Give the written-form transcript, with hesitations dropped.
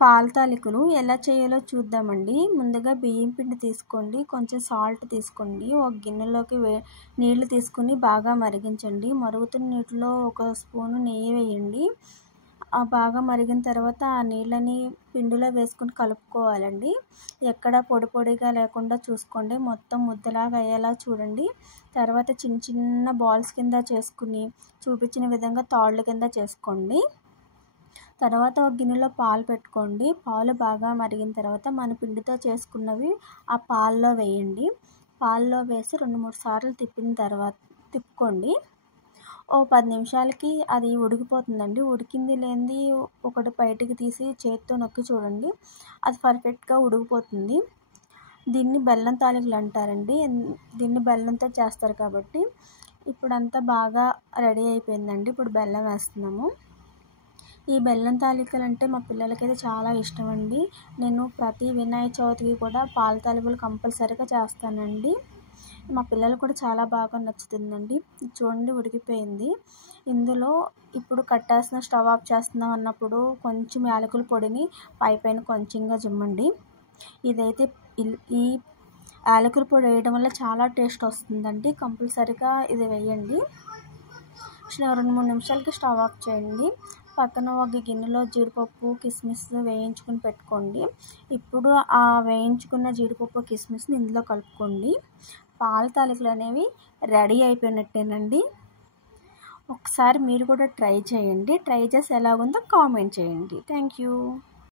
పాల తాలికలు ఎలా చేయాలో చూద్దామండి. ముందుగా బియ్యం పిండి తీసుకోండి, కొంచెం సాల్ట్ తీసుకోండి, ఒక గిన్నెలోకి నీళ్లు తీసుకుని బాగా మరిగించండి. మరుగుతున్న నీటిలో ఒక స్పూను నెయ్యి వేయండి. బాగా మరిగిన తర్వాత ఆ నీళ్ళని పిండిలో వేసుకుని కలుపుకోవాలండి. ఎక్కడ పొడి పొడిగా లేకుండా చూసుకోండి, మొత్తం ముద్దలాగా అయ్యేలా చూడండి. తర్వాత చిన్న చిన్న బాల్స్ కింద చేసుకుని చూపించిన విధంగా తాళ్ళు కింద చేసుకోండి. తర్వాత ఒక గిన్నెలో పాలు పెట్టుకోండి. పాలు బాగా మరిగిన తర్వాత మన పిండితో చేసుకున్నవి ఆ పాల్లో వేయండి. పాల్లో వేసి 2-3 సార్లు తిప్పుకోండి. ఓ 10 నిమిషాలకి అది ఉడికిపోతుందండి. ఉడికింది లేనిది ఒకటి బయటికి తీసి చేత్తో నొక్కి చూడండి, అది పర్ఫెక్ట్గా ఉడికిపోతుంది. దీన్ని బెల్లం తాలికలు అంటారండి. దీన్ని బెల్లంతో చేస్తారు కాబట్టి. ఇప్పుడంతా బాగా రెడీ అయిపోయిందండి. ఇప్పుడు బెల్లం వేస్తున్నాము. ఈ బెల్లం తాలికలు అంటే మా పిల్లలకైతే చాలా ఇష్టం అండి. నేను ప్రతి వినాయక చవితికి కూడా పాల తాలికలు కంపల్సరీగా చేస్తానండి. మా పిల్లలు కూడా చాలా బాగా నచ్చుతుందండి. చూడండి ఉడికిపోయింది. ఇందులో ఇప్పుడు కట్టేస్తున్న, స్టవ్ ఆఫ్ చేస్తున్నాం అన్నప్పుడు కొంచెం యాలకుల పొడిని పైన కొంచెంగా జిమ్మండి. ఇదైతే ఈ యాలకుల పొడి వేయడం వల్ల చాలా టేస్ట్ వస్తుందండి. కంపల్సరీగా ఇది వేయండి. 2-3 నిమిషాలకి స్టవ్ ఆఫ్ చేయండి. పక్కన ఒక గిన్నెలో జీడిపప్పు, కిస్మిస్ వేయించుకుని పెట్టుకోండి. ఇప్పుడు ఆ వేయించుకున్న జీడిపప్పు, కిస్మిస్ని ఇందులో కలుపుకోండి. పాల తాలికలు అనేవి రెడీ అయిపోయినట్టేనండి. ఒకసారి మీరు కూడా ట్రై చేయండి. ట్రై చేసి ఎలాగుందో కామెంట్ చేయండి. Thank you.